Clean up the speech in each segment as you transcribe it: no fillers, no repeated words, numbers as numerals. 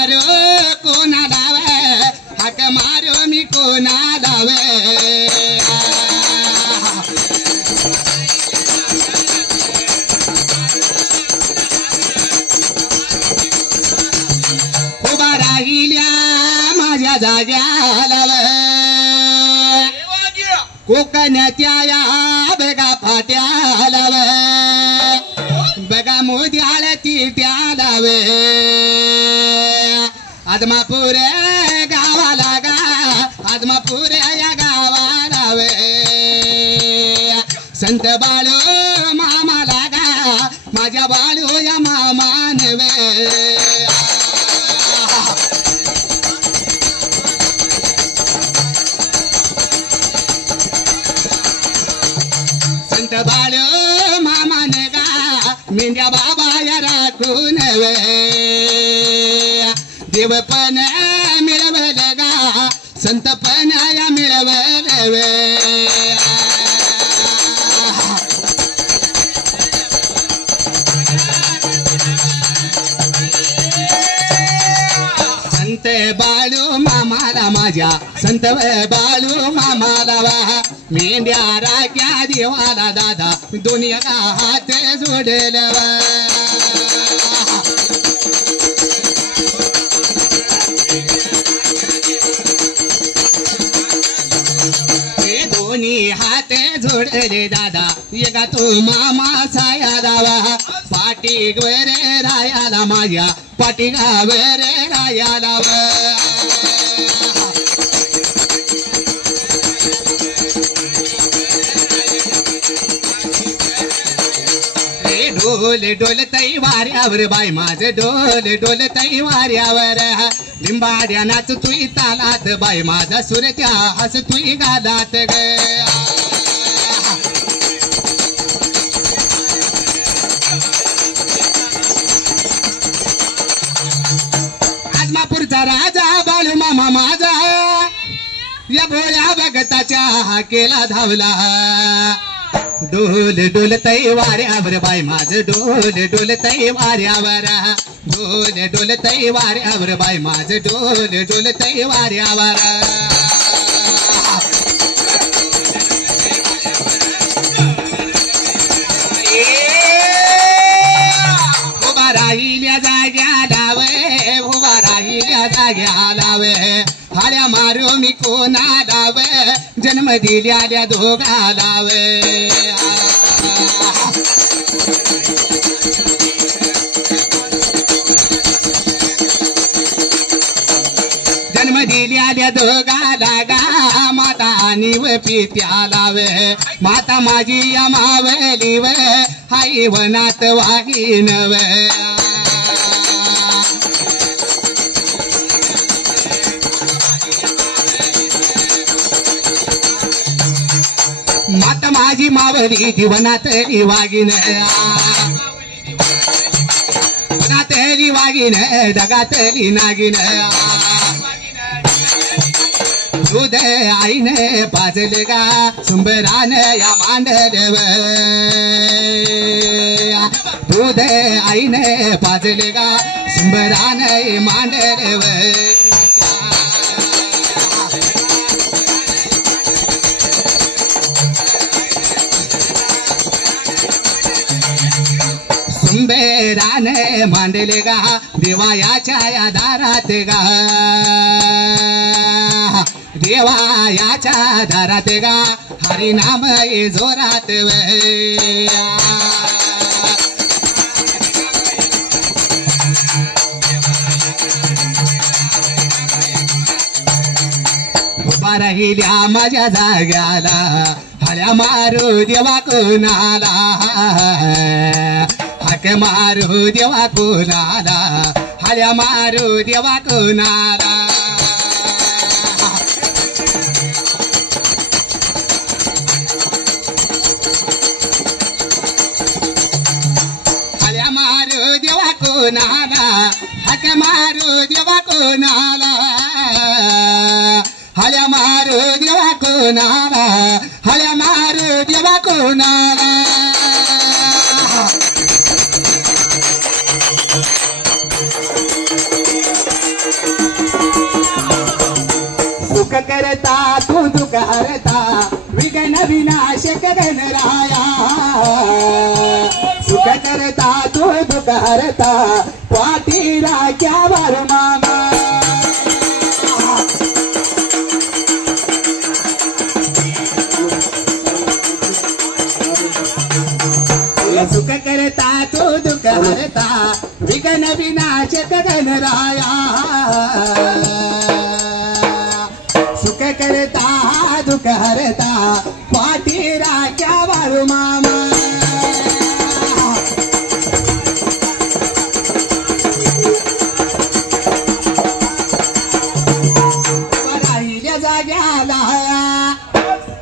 मारो कोणा डावे हाक मारो मी कोणा डावे उभा राहिल्या माझ्या जाग्याला कोकणाच्या या बेगा फाट्याला बेगा मोद्याला तिट्याला वे आदमापूर गावाला गा आदमापूर या गावाला वे संत बाळू मामाला गा माझ्या बाळू या मामान वे संत बाळू मामान गा मेंढ्या बाबा या राखून वे देव पण मिळवल गा संत पण या मिळवल वे संत बाळू मामाला माझ्या संत बाळू मामाला वा मेंढ्या राख्या देवाला दादा दोन्ही हात जोडेल वा दोन्ही हात जोडले दादा एका तो मामा साया दावा पाटी वर रायाला माझ्या पाटी गावर रायाला डोल डोल तई वाऱ्यावर बाई माझ डोल डोल तई वाऱ्यावर लिंबाड्या नाच तुई तालात बाई माझा सुरत्या हस तुई गादात ग आदमापूरचा राजा बाळू मामा माझा या भोळ्या भगताच्या केला धावला डोल डोल तई वाऱ्यावर बाई माझ डोल डोल तई वाऱ्यावर डोल डोल तई वाऱ्यावर बाई माझ डोल डोल तई वाऱ्यावर उभा राहिल्या जाग्याला वे उभा राहिल्या जाग्याला वे हाड्या मारो मी कोणा डावे जन्म दिल्याल्या दोघाला वे जन्म दिल्याल्या दोघाला गा माता आणि व पित्याला वे माता माझी या मावली व हाई वनात वाहीन वे माता माझी मावली जीवनात वागीन वनात वागीन जगात नागिन दूध आईने पाजले गा सुंबरान या मांडलेव दूध आईने पाजले गा सुंबरान मांडलेव सुंबेराने मांडले गा देवायाच्या या दारात गा देवायाच्या दारात गा हरिनाम जोरात वे उभा राहिल्या माझ्या जाग्याला हळ्या मारू देवा कोणाला हाक मारू देवा कोणाला हळ्या मारू देवा कोणाला हळ्या मारू देवा कोणाला हाक मारू देवा कोणाला हळ्या मारू देवा कोणाला हळ्या मारू देवा कोणाला करता तू दुःख हरता विघ्न विनाशक गणराया सुख करता तू दुःख हरता पाठीला क्यावर मामा सुख करता तू दुःख हरता विघ्न विनाशक गणराया सुख करता दुःख हरता पाठीला क्यावर मामा राहिल्या जाग्याला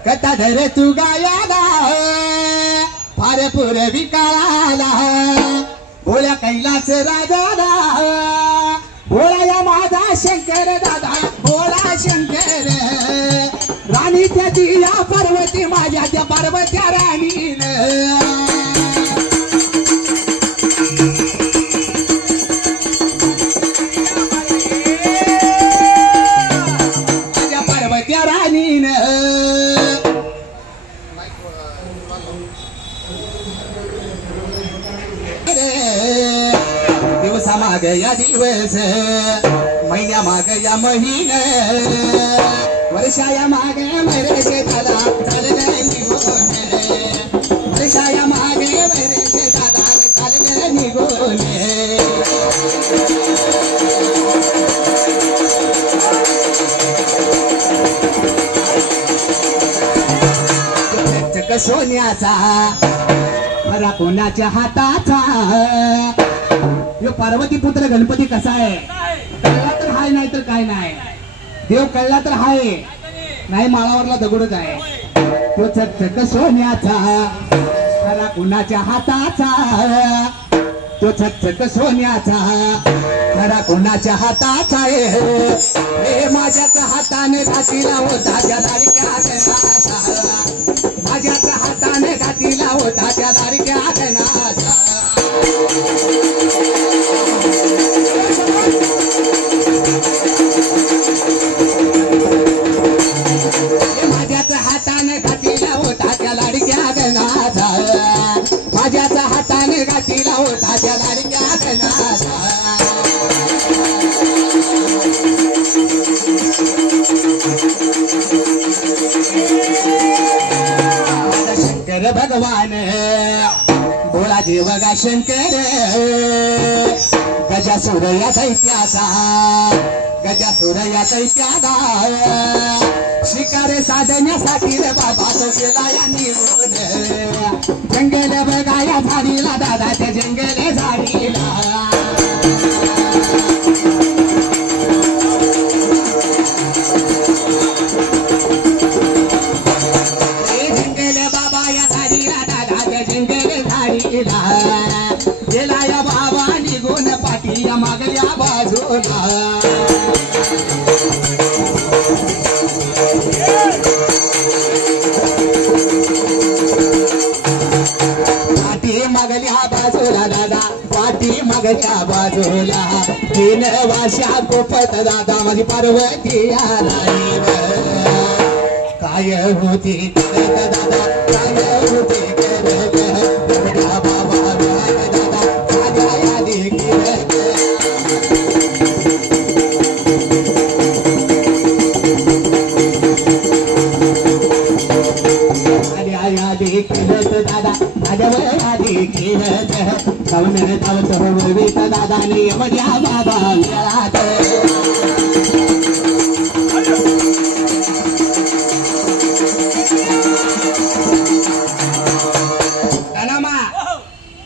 कथा धर तू गायाला फार पूर्वी काळाला भोळ्या कैलास राजाला भोळा या माझा शंकर दादा भोळा शंकर राणी त्या दिया पार्वती माझ्या त्या पार्वत्या राणीन माझ्या पार्वत्या राणीन दिवसा माग या दिवस महिन्या माग या महिन वर्षाया माग वर्ष दादा चाललं निघून वर्षाया माग वर्ष दादा चाललं निघून चक सोन्याचा खरा कोणाच्या हाताचा यो पार्वती पुत्र गणपती कसा आहे कळला तर हाय नाही तर काय नाही देव कळला तर हाय नाही माळावरला दगडच आहे तो चकचक सोन्याचा खरा कोणाच्या हाताचा तो चकचक सोन्याचा खरा कोणाच्या हाताचा हे माझ्याच हाताने घातीला होता त्या लाडक्या गणाचा माझ्याच हाताने घातीला होता त्या लाडक्या गणाचा माझ्याच हाताने घातीला होता त्या लाडक्या गणाचा माझ्याच हाताने घातीला होता त्या लाडक्या गणाचा शंकर भगवान भोळा देव गा शंकर गजासुर या दैत्याचा गजासुर या दैत्याचा शिकार साधण्यासाठी रे बाबा तो गेला या निघून जंगल बघा या झाडीला दादा त्या जंगल झाडीला गेला या बाबा निघून पाठी या मागल्या बाजूला पाठी मागल्या बाजूला दादा पाठी मागल्या बाजूला 3 वर्षा गोपत दादा माझी पार्वती आला काय होती दादा काय होती दादा माझ्या देखील धावणे धावत होवीत दादाने माझ्या बाबा मेळात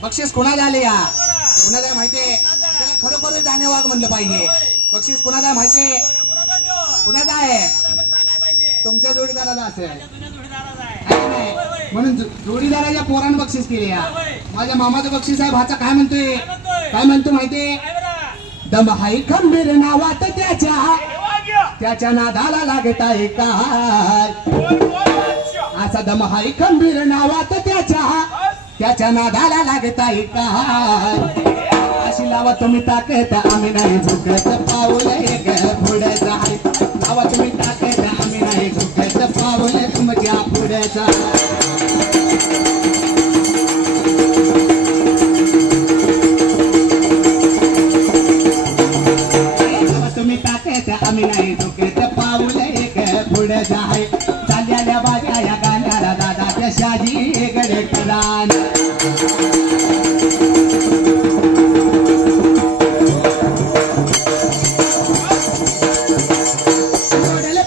बक्षीस कोणाला आले या कोणाला माहितीये त्याला खरोखर जाणेवाग म्हणलं पाहिजे बक्षीस कोणाला माहितीये कोणाला आहे तुमच्या जोडीदाराला असेल म्हणून जोडीदाराच्या पोरानं बक्षीस केले या माझ्या मामाचं बक्षीस आहे भाचा काय म्हणतोय काय म्हणतो माहितीये दम हाय खंबीर नावात त्याच्या नादाला लागताय काय असा दम हाय खंबीर नावात त्याच्या नादाला लागताय काय अशी लावा तुम्ही ताकद आम्ही नाही झुकत पाऊल एक पुढे जाय लावा तुम्ही ताकद नाही नाही दुखेत पाऊल एक पुढे जाय चाललेल्या बाजा या गाण्याला दादाच्या शाजी गडकरान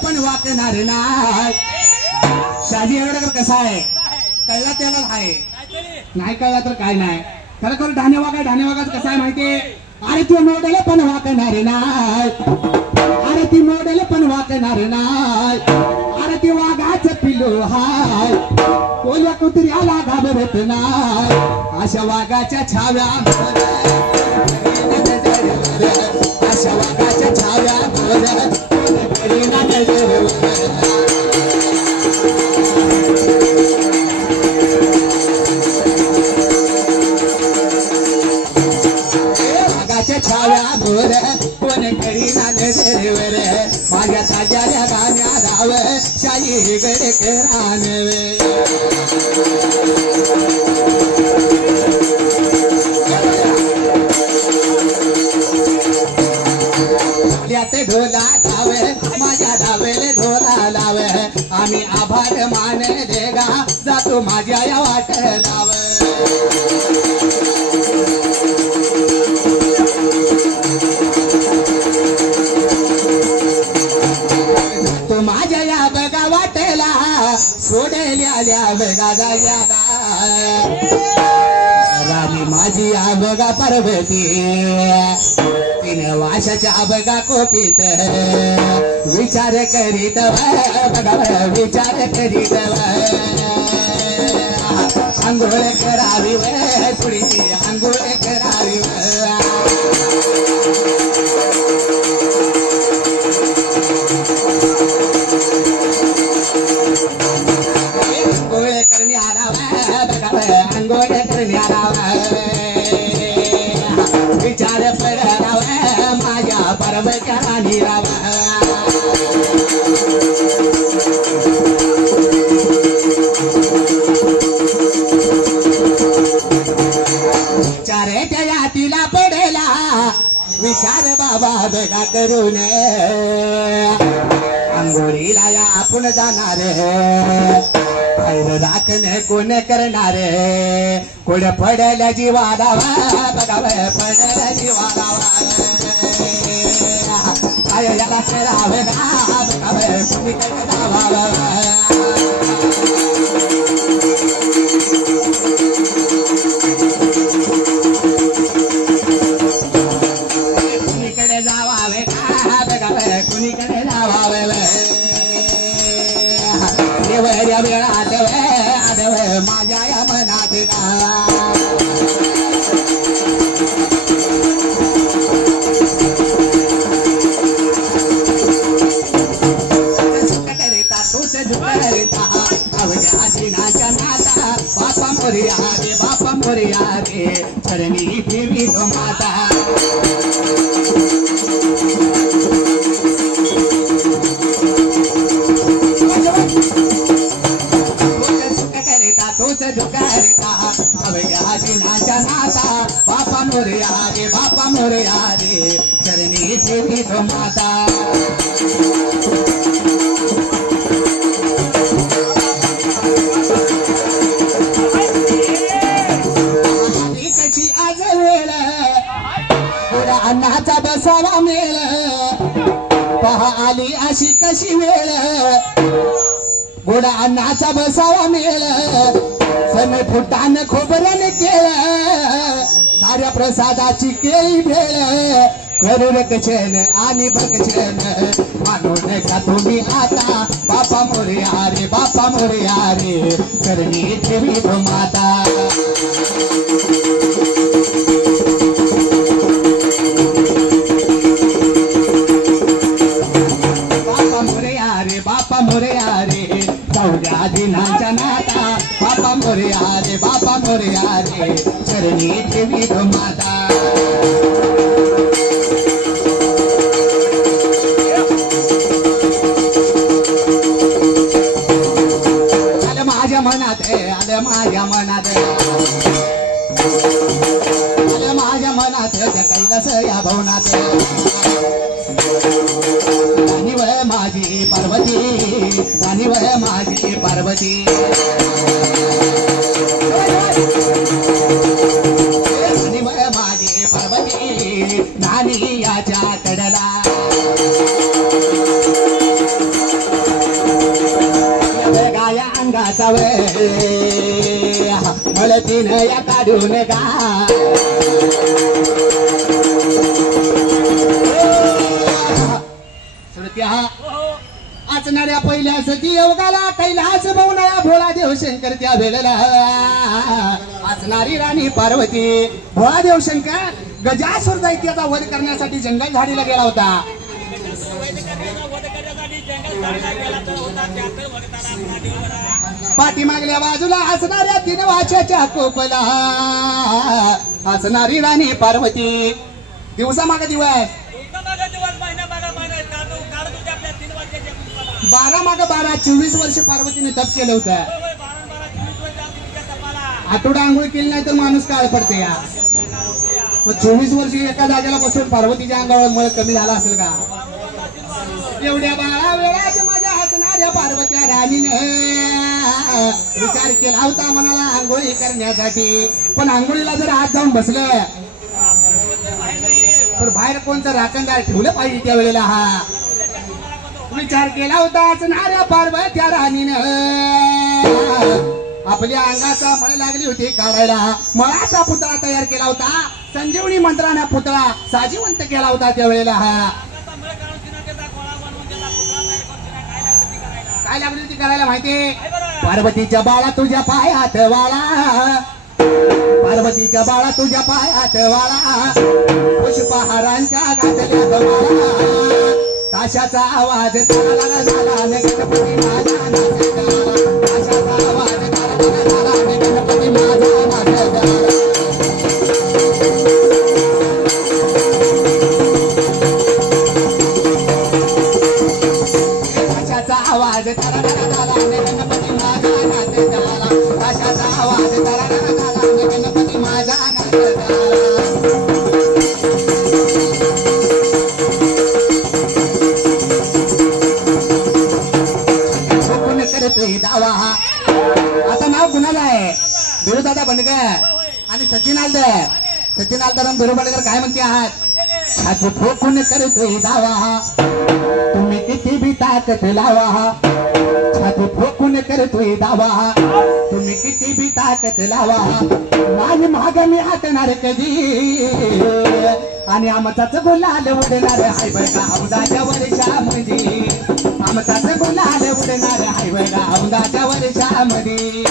पण वाकणार नाही शाजी गडकर कसा आहे कळला त्याला आहे नाही कळला तर काय नाही खरं ढाणेवागाच कसा आहे माहितीये अरे तू मॉडेल पण वाकणार नाही अरे ती मॉडेल पण वाकणार नाही अरे ती वाघाच पिल्लू हाय कोल्या कुत्र्याला घाबरत नाही अशा वाघाच्या छाव्या अशा वाघाच्या छाव्या कोण करीना नजरेवर माझ्या ताज्याल्या गाण्या धाव शाही गडकरान ढोला धाव माझ्या धावेले ढोला लाव आम्ही आभार मान देगा जातो माझ्या या वाट लाव माझ्या या बघा वाटेला सोडल्या बघा जाया राणी माझी या बघा पार्वती तिने वाशाच्या बघा कोपीत विचार करीत बघा विचार करीत आंघोळ करावी थोडीशी आंघोळ करावी अंगोळ करण्याला विचार पडावा माझ्या परमचारानी रावा विचारे त्या तिला पडेला विचार बाबा बघा करून अंघोळीला या आपण जाणार राखणे कोण करणार कोण पडल्या जीवादावा बघा पडल्या जीवादावा काय याला करावे बघा कुणी करावा कुणीकडे जावावे का बघा कुणीकडे जावावे देवऱ्या वेळात आदव माझ्या या मनात करता तूच करता अवघ्या दिनाच्या नाता बापा मोरया रे चरणी देवी तो माता अवघ्या दिनाच्या नाता बापा मोरया रे चरणी देवी तो माता कशी आज वेळ पुढा अन्नाचा बसावा मेळ पहा आली अशी कशी वेळ गोडा अन्नाचा बसावा मेळ सण फुटान खोबरं केलं साऱ्या प्रसादाची केळी भेळ करून कचेन आणि बघचेन मानून का तुम्ही आता बापा मोरया रे करणी देवी तो माता बापा मोरया रे चौघ्या दिनाच्या नाता बापा मोरया रे चरणी देवी तो माता माझ्या मनात त्या कैलास या भवनात पार्वती माझी पार्वती नानी याच्या कडला गाया अंगाचा मळतीन या काढून गा आचणाऱ्या पहिल्या सती योगाला कैलास बवणारा भोळा देव शंकर त्या वेळेला आचणारी राणी पार्वती भोळा देव शंकर गजासुर दैत्याचा वध करण्यासाठी जंगल झाडीला गेला होता. पाठीमागल्या बाजूला असणाऱ्या 3 वाच्याच्या कोपला असणारी राणी पार्वती दिवसा माग दिवस 12 माग 12 24 वर्ष पार्वतीने तप केलं होतं. आठवडा आंघोळ केली नाही तर माणूस काळ पडते या. मग 24 वर्ष एका जागेला बसून पार्वतीच्या अंगावर मळ कमी झाला असेल का? एवढ्या 12 वेळात माझ्या हसणाऱ्या पार्वत्या राणीने विचार केला होता मनाला आंघोळी करण्यासाठी. पण आंघोळीला जर हात जाऊन बसले तर बाहेर कोणतं राखणदार ठेवलं पाहिजे त्या वेळेला. हा विचार केला होता हसणाऱ्या पार्वत्या राणीने. आपल्या अंगाचा मळ लागली होती काढायला. मळाचा पुतळा तयार केला होता. संजीवनी मंत्राने पुतळा साजिवंत केला होता त्या वेळेला. हा काय लागली होती करायला माहिती? पार्वतीच्या बाळा तुझ्या पायात वाळा पार्वतीच्या बाळा तुझ्या पायात वाळा पुष्पहारांच्या घातल्या गवाळा ताशाचा आवाज झाला गणपती माझा ताशाचा आवाज झाला गणपती माझा आवाज गणपती माझा नाच झाला ताशाचा आवाज गणपती माझा नाच झाला. करतोय दावा. आता नाव कुणाला आहे? बिरुदादा बंडकर आणि सचिन आलदर. सचिन आलदर आणि बिरू बंडकर काय म्हणते आहात? छाती ठोकून करतोय दावा तुम्ही किती बी ताकद लावा. छाती ठोकून करतोय दावा तुम्ही किती बी ताकद लावा. माझी माग मी हातणार कधी आणि आमचाच गुलाल उडणार हाय बघा औंदाच्या वर्षामध्ये. आमचाच गुलाल उडणार हाय बघा औंदाच्या वर्षामध्ये.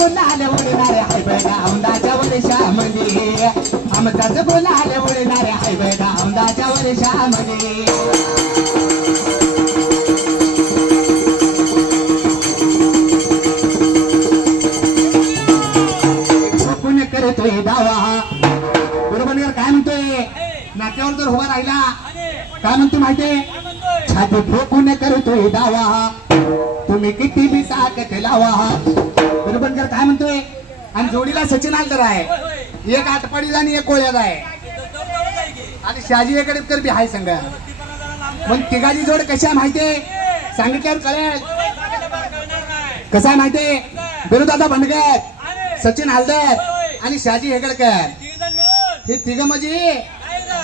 गुलाल उडणार हाय बघा औंदाच्या वर्षामध्ये. आमचाच गुलाल उडणार हाय बघा औंदाच्या वर्षामध्ये. ठोकून करतोय दावा. बरोबर काय म्हणतोय? नाक्यावर जर उभा राहिला काय म्हणतो माहितीये? छाती ठोकून करतोय दावा तुम्ही किती बी ताकद लावा. बरोबर काय म्हणतोय? आणि जोडीला सचिन आलदर आहे. एक आटपाडीचा आणि एक कोळ्याचा आहे आणि शहाजी एकडे बी आहे संघ. पण तिघाची जोड कशा माहितीये? सांगितल्यावर कळेल. कसा आहे माहितीये? बिरुदादा बंडकर सचिन आलदर आणि शहाजी हेगडकर हे तिघ म्हणजे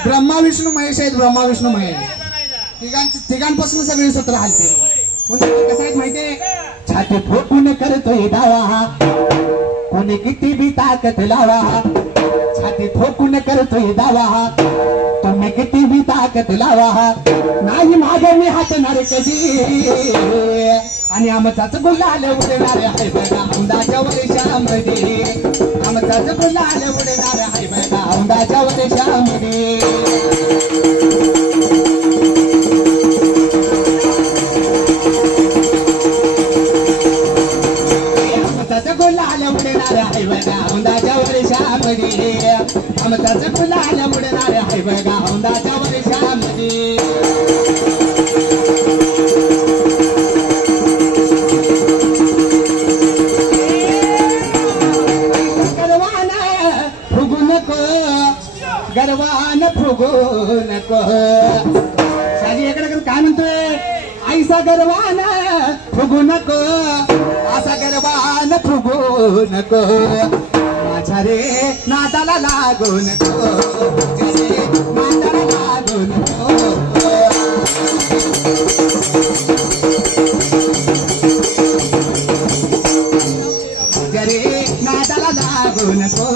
ब्रह्मा विष्णू महेश आहेत. ब्रह्मा विष्णू महेश तिघांपासून सगळी सूत्र हलते. म्हणजे कसं आहे माहितीये? छाती ठोकून करतोय दावा कोणी किती बी ताकद लावा. छाती ठोकून करतोय दावा तुम्ही किती बी ताकद लावा. नाही मागे मी हातणार कधी आणि आमचाच गुलाल उडणार हाय बघा औंदाच्या वर्षामध्ये. आमचाच गुलाल उडणार हाय बघा औंदाच्या वर्षामध्ये. गुलाल उडणार हाय बघा औंदाच्या वर्षामध्ये. आमचाच गुलाल उडणार हाय बघा औंदाच्या वर्षामध्ये. गर्वान फुगू नको गर्वान फुगू नको शाजी इकडे काय म्हणतोय ऐसा गर्वान फुगू नको असा गर्वान फुगू नको माझ्या रे नादाला लागू नको नादाला लागू नको माझ्या रे नादाला लागू नको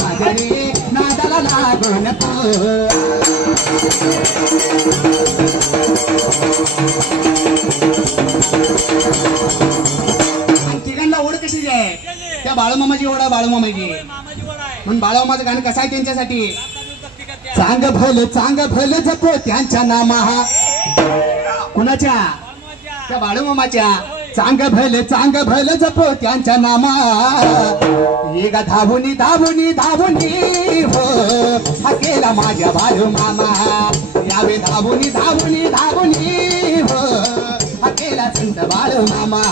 माझ्या रे नादाला लागू नको ठिकाणला ओढ कशी आहे त्या बाळूमामाची ओढ आहे बाळूमामाची म्हणून बाळूमामाचं गाणं कसं आहे त्यांच्यासाठी चांग भल जपो त्यांच्या नामा कुणाच्या त्या बाळूमामाच्या चांग भल जपो त्यांच्या नामा ये गा धावुनी धावुनी धावुनी हो हा केला माझ्या बाळूमामा यावे धावुनी धावुनी धावुनी हो हा केला संत बाळूमामा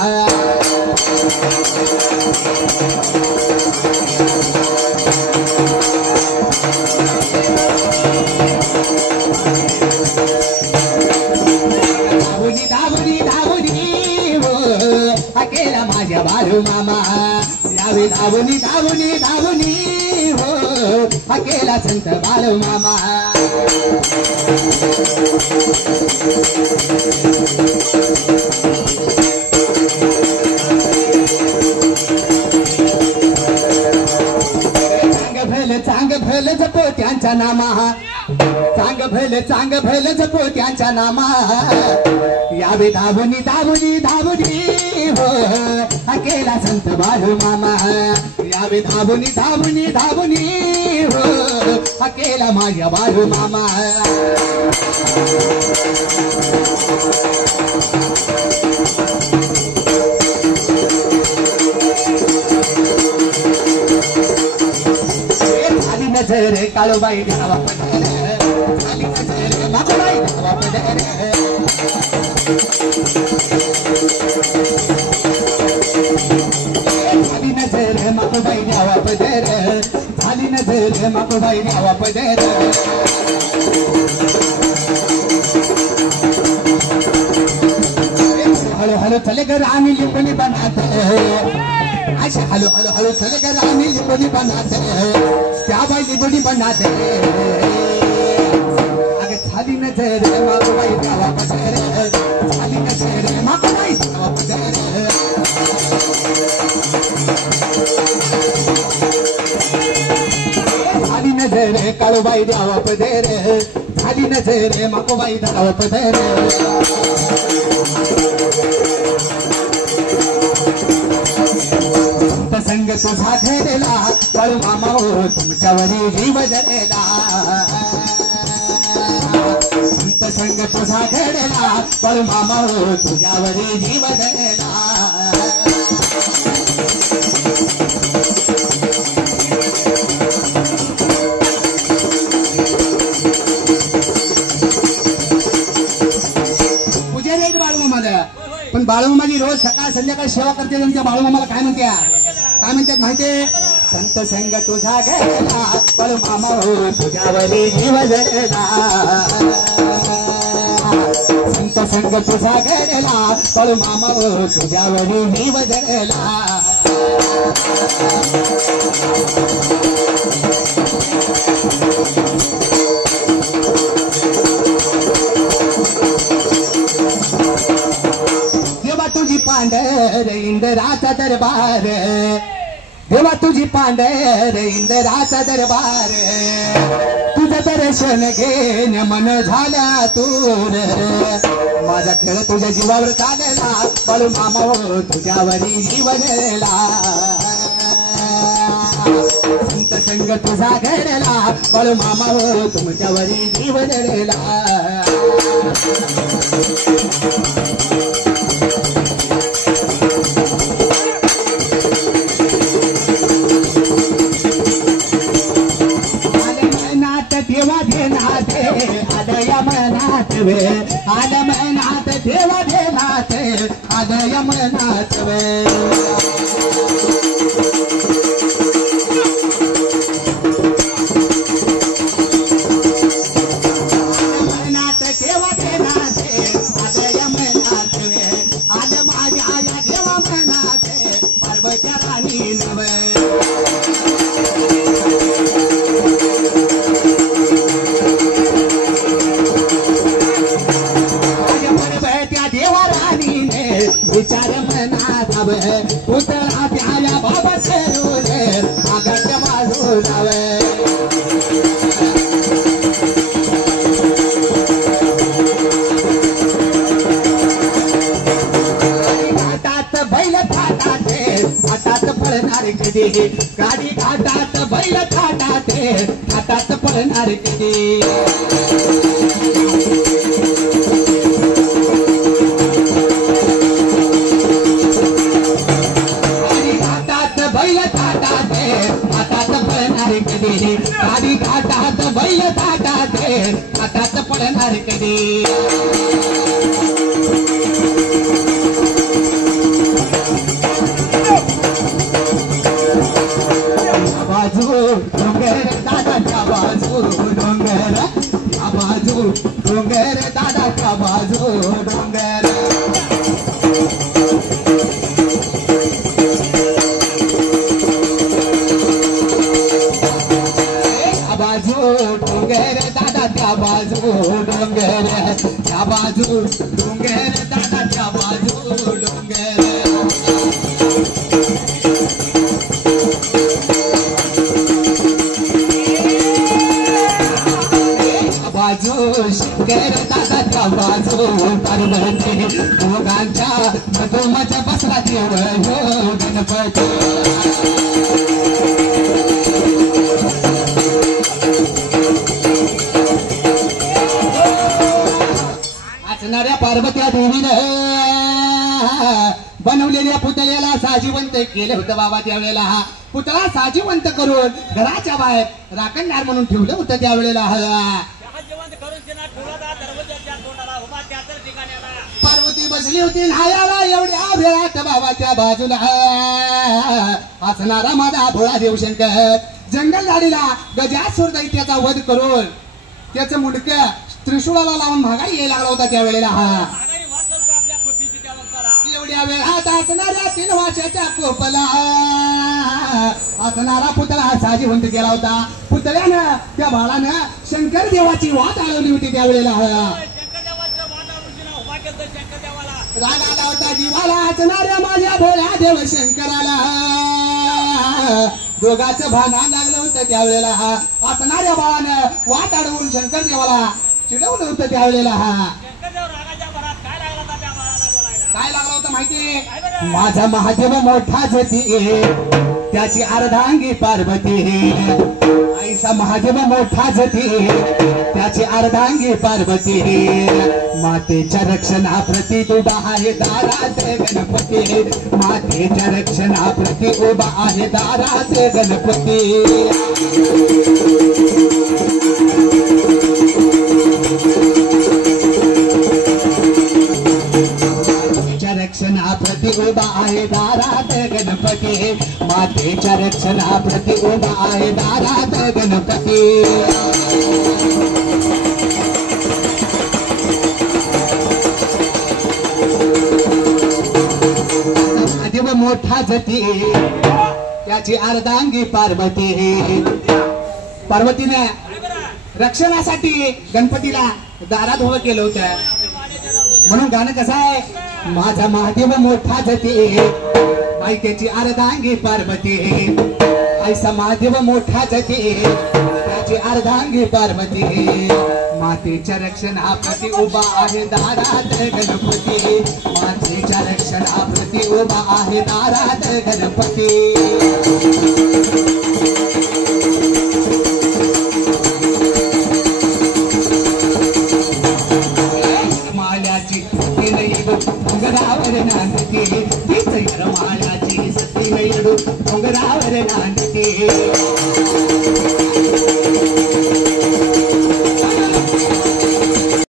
धावुनी धावुनी धावुनी हो हा केला माझ्या बाळूमामा यावे धावुनी धावुनी धावुनी हो हा केला संत बाळूमामा चांग भल जपो त्यांच्या नामा चांग भल जपो त्यांच्या नामा यावे धावुनी धावुनी धावुनी हो हा केला संत बाळूमामा यावे धावुनी धावुनी धावुनी हो हा केला माझ्या बाळूमामा नजर काळूबाई द्यावा पदर झाली नजर मागूबाई द्यावा पदर झाली नजर मागूबाई द्यावा पदर झाली नजर मागूबाई द्यावा पदर हळू हळू चले ग रामी लिंबणी बनात अशा हळू हळू हळू चले ग रामी लिंबणी बनात त्या बाई लिंबणी बनात अगं झाली नजर मागूबाई द्यावा पदर झाली नजर मागूबाई द्यावा पदर झाली नजर काळूबाई द्यावा पदर झाली नजर मागूबाई द्यावा पदर संग तुझा घडला बाळूमामा हो तुमच्यावरी जीव जळला संत संग तुझा घडला बाळूमामा हो तुझ्यावरी जीव जळला पूजा नाही बाळूमामाला पण बाळूमामाची रोज सकाळ संध्याकाळ सेवा करते त्यांच्या बाळूमामाला काय म्हणतात माहितीये संत संग तुझा घडला बाळूमामा हो तुझ्यावरी जीव जळला संत संग तुझा घडला बाळूमामा हो तुझ्यावरी जीव जळला देवा तुझी पांढर इंद्राचा दरबार देवा तुझी पांढर इंद्राचा दरबार तुझं दर्शन घेण मन झाल्या तूर माझा खेळ तुझ्या जीवावर चालला बाळूमामा हो तुझ्यावरी जीव जळला संत संग तुझा घडला बाळूमामा हो तुमच्यावरी जीव जळला देवा धेनाथ आदय मनाथ वे आलमनाथ देवा धेनाथ आदय मनाथ वे राणी नवे त्या देवा राणीने विचार मनात हवे पुतळा प्याल्या बाबा सरोले आगाच्या बाजू लावे कधी गाडी घाटात बैल थाटात हातात पळणार कधी घाटात बैल थाटात हातात पळणार कधी गाडी घाटात बैल थाटात हातात पळणार कधी डोंगर दादाच्या बाजू डोंगर या बाजू डोंगर दादाच्या बाजू डोंगर बाजू डोंगर दादाच्या बाजू डोंगर या बाजू डोंगर दादाच्या बाजू डोंगर शंकर दादाच्या बाजू पार्वती दोघांच्या मधोमध बसला देव हो गणपती असणाऱ्या पार्वत्या देवीनं बनवलेल्या पुतळ्याला साजिवंत केले होतं बाबा त्यावेळेला हा पुतळा साजिवंत करून घराच्या बाहेर राखणदार म्हणून ठेवलं होतं त्यावेळेला पार्वती बसली होती नायाला एवढ्या वेळात बाबाच्या बाजूला असणारा माझा भोळा देवशंकर जंगल झाडीला गजासूर दैत्याचा वध करून त्याचं मुंडकं त्रिशूळाला लावून महागाई यायला लागला होता त्यावेळेला हा एवढ्या वेळात असणाऱ्या 3 वर्षाच्या कोपला असणारा पुतळा साजिवंत केला होता पुतळ्यानं त्या बाळानं शंकर देवाची वाट आळवली होती त्यावेळेला राग आला होता जीवाला असणाऱ्या माझ्या भोळ्या देव शंकराला दोघांचं भांडण लागलं होतं त्यावेळेला हा असणाऱ्या बाळानं वाट अडवून शंकर देवाला चिडवलं होतं त्यावेळेला हा काय लागला होता माहिती माझा महादेव मोठा जती त्याची अर्धांगी पार्वती ऐसा महादेव मोठा जती त्याची अर्धांगी पार्वती मातेच्या रक्षणाप्रती उभा आहे दारात गणपती मातेच्या रक्षणाप्रती उभा आहे दारात गणपती रक्षणाप्रती उभा आहे दारात गणपती मातेच्या रक्षणाप्रती उभा आहे दारात गणपती महादेव मोठा जती त्याची अर्धांगी पार्वती पार्वतीने रक्षणासाठी गणपतीला दारात उभं केलं होतं म्हणून गाणं कसं आहे माझा महादेव मोठा जती बायकेची अर्धांगी पार्वती ऐसा महादेव मोठा जती त्याची अर्धांगी पार्वती मातेच्या रक्षणाप्रती उभा आहे दारात गणपती मातेच्या रक्षणाप्रती उभा आहे दारात गणपती डोंगरावर नांदते तीच माळाची सती डोंगरावर नांदते